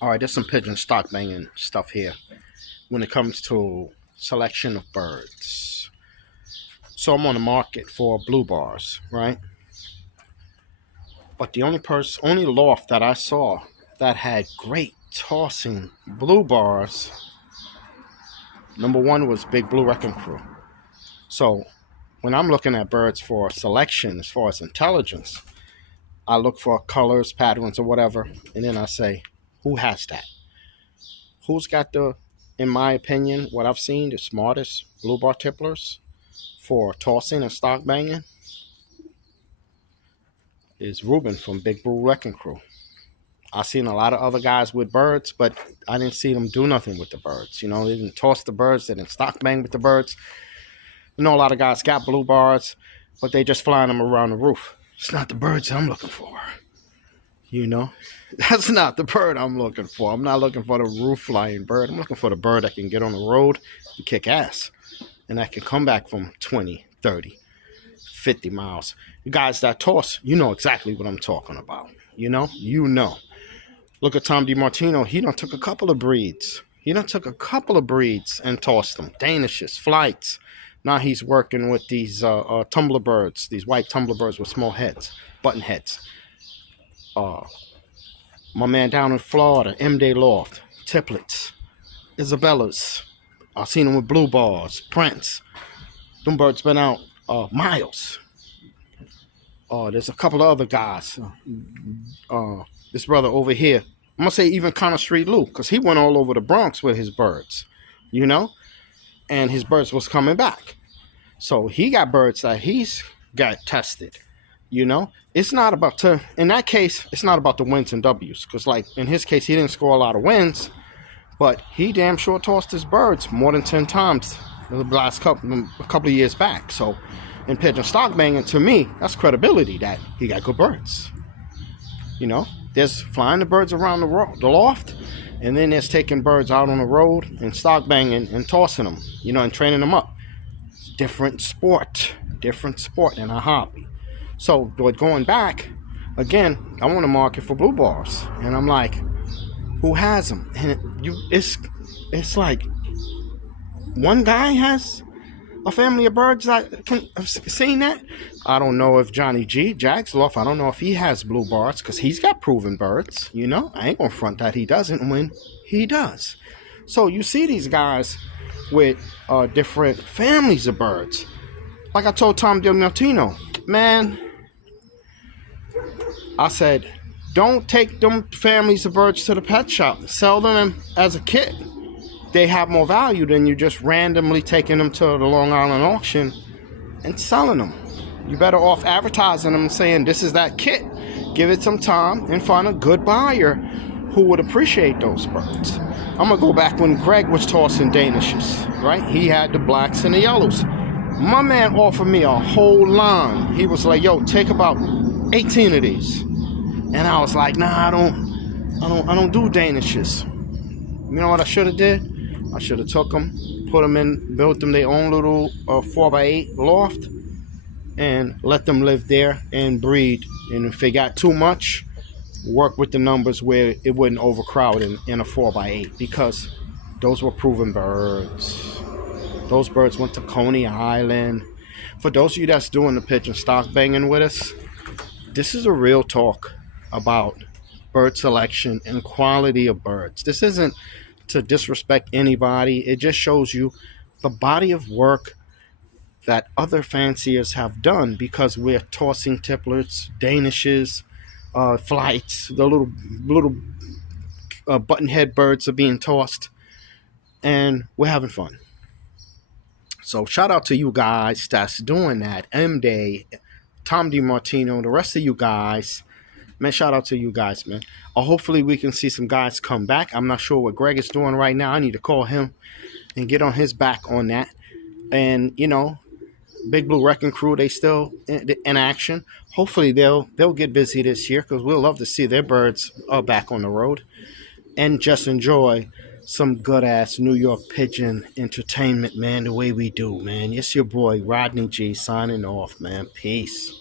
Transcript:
All right, there's some pigeon stock banging stuff here when it comes to selection of birds. So I'm on the market for blue bars, right? But the only loft that I saw that had great tossing blue bars, number one was Big Blue Wrecking Crew. So when I'm looking at birds for selection as far as intelligence, I look for colors, patterns, or whatever, and then I say, who has that? Who's got in my opinion, what I've seen, the smartest blue bar tipplers for tossing and stock banging is Ruben from Big Blue Wrecking Crew. I've seen a lot of other guys with birds, but I didn't see them do nothing with the birds. You know, they didn't toss the birds, they didn't stock bang with the birds. You know, a lot of guys got blue bars, but they just flying them around the roof. It's not the birds I'm looking for. You know, that's not the bird I'm looking for. I'm not looking for the roof flying bird. I'm looking for the bird that can get on the road and kick ass. And that can come back from 20, 30, 50 miles. You guys that toss, you know exactly what I'm talking about. You know. Look at Tom DiMartino. He done took a couple of breeds. And tossed them. Danishes, flights. Now he's working with these tumbler birds, these white tumbler birds with small heads, button heads. My man down in Florida, M-Day Loft, Tipplers, Isabellas. I've seen them with blue bars, Prince. Them birds been out miles. There's a couple of other guys. This brother over here, I'm going to say even Connor Street Lou, because he went all over the Bronx with his birds, you know? And his birds was coming back. So he got birds that he's got tested, you know? It's not about in that case, it's not about the wins and W's. Because like in his case, he didn't score a lot of wins, but he damn sure tossed his birds more than 10 times the last couple of years back. So in pigeon stock banging, to me, that's credibility that he got good birds. You know, there's flying the birds around the loft, and then there's taking birds out on the road and stock banging and tossing them, you know, and training them up. Different sport and a hobby. So, going back, again, I want to market for blue bars. And I'm like, who has them? And it's like, one guy has a family of birds that can have seen that. I don't know if Johnny G, Jack's Loft, I don't know if he has blue bars, because he's got proven birds, you know. I ain't going to front that he doesn't when he does. So, you see these guys with different families of birds. Like I told Tom DiMartino, man, I said, don't take them families of birds to the pet shop. Sell them as a kit. They have more value than you just randomly taking them to the Long Island auction and selling them. You better off advertising them and saying, this is that kit. Give it some time and find a good buyer who would appreciate those birds. I'm going to go back when Greg was tossing Danishes, right? He had the blacks and the yellows. My man offered me a whole line. He was like, yo, take about 18 of these. And I was like, nah, I don't do Danishes. You know what I should have did? I should have took them, put them in, built them their own little 4x8 loft, and let them live there and breed. And if they got too much, work with the numbers where it wouldn't overcrowd in a 4x8, because those were proven birds. Those birds went to Coney Island. For those of you that's doing the pigeon stock banging with us, this is a real talk about bird selection and quality of birds. This isn't to disrespect anybody. It just shows you the body of work that other fanciers have done, because we're tossing tipplers, Danishes, flights, the little buttonhead birds are being tossed, and we're having fun. So shout out to you guys that's doing that. M-Day, Tom DiMartino, the rest of you guys. Man, shout out to you guys, man. Hopefully we can see some guys come back. I'm not sure what Greg is doing right now. I need to call him and get on his back on that. And, you know, Big Blue Wrecking Crew, they still in action. Hopefully they'll get busy this year, because we'll love to see their birds back on the road and just enjoy some good-ass New York pigeon entertainment, man, the way we do, man. It's your boy, Rodney G, signing off, man. Peace.